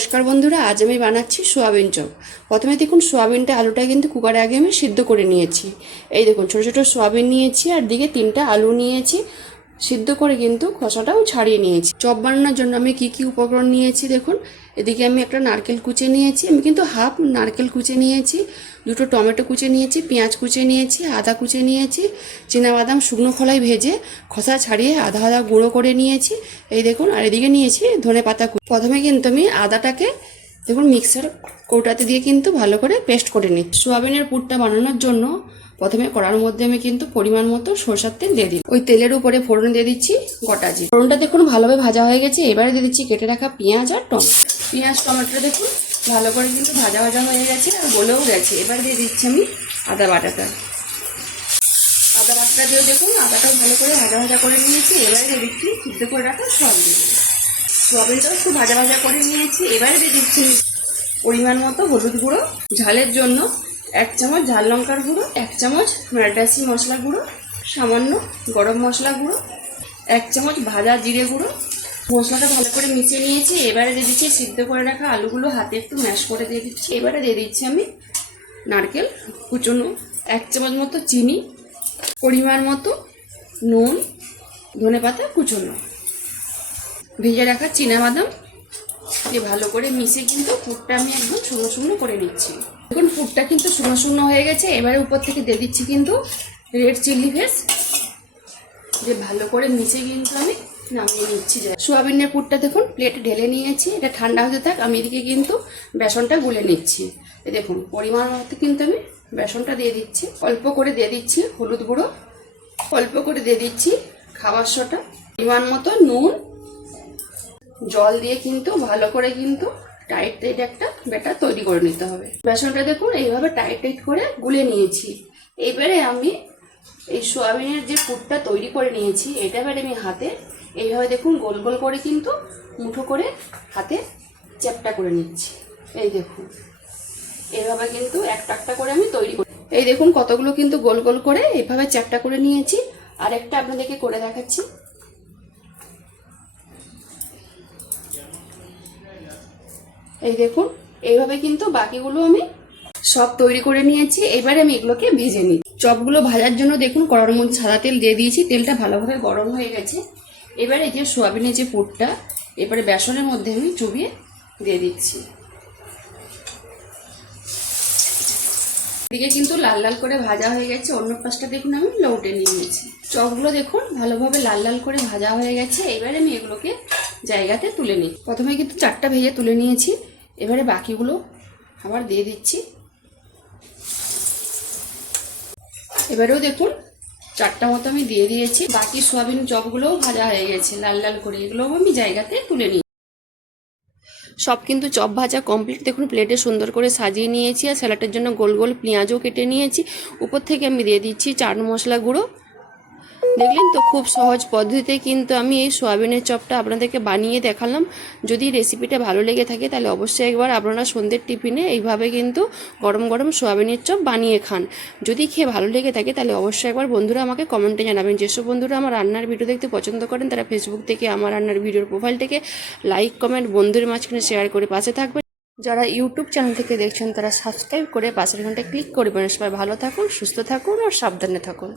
নমস্কার বন্ধুরা, আজ আমি বানাচ্ছি সোয়াবিন চপ। প্রথমে দেখুন সোয়াবিনটা আলুটা কিন্তু কুকারে আগে আমি সিদ্ধ করে নিয়েছি। এই দেখুন ছোটো ছোটো সোয়াবিন নিয়েছি আর দিকে 3টা আলু নিয়েছি, সিদ্ধ করে কিন্তু খোসাটাও ছাড়িয়ে নিয়েছি। চপ বানানোর জন্য আমি কি কি উপকরণ নিয়েছি দেখুন। এদিকে আমি একটা নারকেল কুচে নিয়েছি, আমি কিন্তু হাফ নারকেল কুচে নিয়েছি, 2টো টমেটো কুচে নিয়েছি, পেঁয়াজ কুচে নিয়েছি, আদা কুচে নিয়েছি, চীনাবাদাম শুকনো খোলায় ভেজে খোসা ছাড়িয়ে আধা আধা গুঁড়ো করে নিয়েছি। এই দেখুন, আর এদিকে নিয়েছি ধনে পাতা। প্রথমে কিন্তু আমি আদাটাকে দেখুন মিক্সার কৌটাতে দিয়ে কিন্তু ভালো করে পেস্ট করে নিচ্ছি। সোয়াবিনের পুরটা বানানোর জন্য প্রথমে কড়ার মধ্যে আমি কিন্তু পরিমাণ মতো সরষের তেল দিয়ে দিই। ওই তেলের উপরে ফোড়ন দিয়ে দিচ্ছি গোটা জিরে। ফোড়নটা দেখুন ভালোভাবে ভাজা হয়ে গেছে। এবারে দিয়ে দিচ্ছি কেটে রাখা পেঁয়াজ আর টমেটো। পেঁয়াজ টমেটোটা দেখুন ভালো করে কিন্তু ভাজা ভাজা হয়ে গেছে আর গলেও গেছে। এবারে দিয়ে দিচ্ছি আমি আদা বাটাটা। আদা বাটাটা দিয়ে দেখুন আদাটাও ভালো করে ভাজা ভাজা করে নিয়েছি। এবারে দিয়ে দিচ্ছি সিদ্ধ করে রাখা সয়াবিন। সোয়াবিনটাও একটু ভাজা ভাজা করে নিয়েছি। এবারে দিয়ে দিচ্ছি পরিমাণ মতো হলুদ গুঁড়ো, ঝালের জন্য 1 চামচ ঝাল লঙ্কার গুঁড়ো, 1 চামচ ম্যাডাসি মশলা গুঁড়ো, সামান্য গরম মশলা গুঁড়ো, 1 চামচ ভাজা জিরে গুঁড়ো। মশলাটা ভালো করে মিশিয়ে নিয়েছি। এবারে দিয়ে দিচ্ছি সিদ্ধ করে রাখা আলুগুলো হাতে একটু ম্যাশ করে দিয়ে দিচ্ছি। এবারে দিয়ে দিচ্ছি আমি নারকেল কুচনো, 1 চামচ মতো চিনি, পরিমাণ মতো নুন, ধনেপাতা কুচনো, ভেজে রাখা চীনাবাদাম দিয়ে ভালো করে মিশিয়ে কিন্তু পুরটা আমি একদম শুকনো শুকনো করে নিচ্ছি। দেখুন পুরটা কিন্তু শুকনো শুকনো হয়ে গেছে। এবারে উপর থেকে দিয়ে দিচ্ছি কিন্তু রেড চিলি ফ্লেক্স দিয়ে ভালো করে মিশিয়ে কিন্তু আমি নামিয়ে নিচ্ছি। সোয়াবিনের পুরটা দেখুন প্লেটে ঢেলে নিয়েছি, এটা ঠান্ডা হতে থাক। আমি এদিকে কিন্তু বেসনটা গুলে নিচ্ছি। এই দেখুন পরিমাণ মতো কিন্তু আমি বেসনটা দিয়ে দিচ্ছি। অল্প করে দিয়ে দিচ্ছি হলুদ গুঁড়ো, অল্প করে দিয়ে দিচ্ছি খাবার সোডা, পরিমাণ মতো নুন, জল দিয়ে কিন্তু ভালো করে কিন্তু টাইট টাইট একটা ব্যাটার তৈরি করে নিতে হবে। বেসনটা দেখুন এইভাবে টাইট টাইট করে গুলে নিয়েছি। এবারে আমি এই সোয়াবিনের যে পুরটা তৈরি করে নিয়েছি এটা এবারে আমি হাতে এইভাবে দেখুন গোল গোল করে কিন্তু মুঠো করে হাতে চ্যাপটা করে নিচ্ছি। এই দেখুন এইভাবে কিন্তু একটা একটা করে আমি তৈরি করি। এই দেখুন কতগুলো কিন্তু গোল গোল করে এইভাবে চ্যাপটা করে নিয়েছি। আর একটা আপনাদেরকে করে দেখাচ্ছি। এই দেখুন এইভাবে কিন্তু বাকিগুলো আমি সব তৈরি করে নিয়েছি। এবারে আমি এগুলোকে ভেজে নিই। চপগুলো ভাজার জন্য দেখুন কড়ার মধ্যে সাদা তেল দিয়ে দিয়েছি, তেলটা ভালোভাবে গরম হয়ে গেছে। এবারে যে সোয়াবিনের যে পুরটা এবারে বেসনের মধ্যে আমি চুবিয়ে দিয়ে দিচ্ছি। এদিকে কিন্তু লাল লাল করে ভাজা হয়ে গেছে, অন্য পাশটা দেখুন আমি লৌটে নিয়ে নিয়েছি। চপগুলো দেখুন ভালোভাবে লাল লাল করে ভাজা হয়ে গেছে। এবারে আমি এগুলোকে জায়গাতে তুলে নিই। প্রথমে কিন্তু 4টা ভেজে তুলে নিয়েছি, এবারে বাকিগুলো আবার দিয়ে দিচ্ছি। এবারেও দেখুন 4টা মতো আমি দিয়ে দিয়েছি। বাকি সোয়াবিন চপগুলোও ভাজা হয়ে গেছে লাল লাল করে, এগুলোও আমি জায়গাতে তুলে নিই। সব কিন্তু চপ ভাজা কমপ্লিট। দেখুন প্লেটে সুন্দর করে সাজিয়ে নিয়েছি আর স্যালাডের জন্য গোল গোল পেঁয়াজও কেটে নিয়েছি। উপর থেকে আমি দিয়ে দিচ্ছি চাট মশলা গুঁড়ো। দেখলেন তো খুব সহজ পদ্ধতিতে কিন্তু আমি এই সোয়াবিনের চপটা আপনাদেরকে বানিয়ে দেখালাম। যদি রেসিপিটা ভালো লেগে থাকে তাহলে অবশ্যই একবার আপনারা সন্ধ্যের টিফিনে এইভাবে কিন্তু গরম গরম সোয়াবিনের চপ বানিয়ে খান। যদি খেয়ে ভালো লেগে থাকে তাহলে অবশ্যই একবার বন্ধুরা আমাকে কমেন্টে জানাবেন। যেসব বন্ধুরা আমার রান্নার ভিডিও দেখতে পছন্দ করেন তারা ফেসবুক থেকে আমার রান্নার ভিডিওর প্রোফাইলটাকে লাইক কমেন্ট বন্ধুর মাঝখানে শেয়ার করে পাশে থাকবেন। যারা ইউটিউব চ্যানেল থেকে দেখছেন তারা সাবস্ক্রাইব করে পাশের ঘন্টায় ক্লিক করবেন। সবাই ভালো থাকুন, সুস্থ থাকুন আর সাবধানে থাকুন।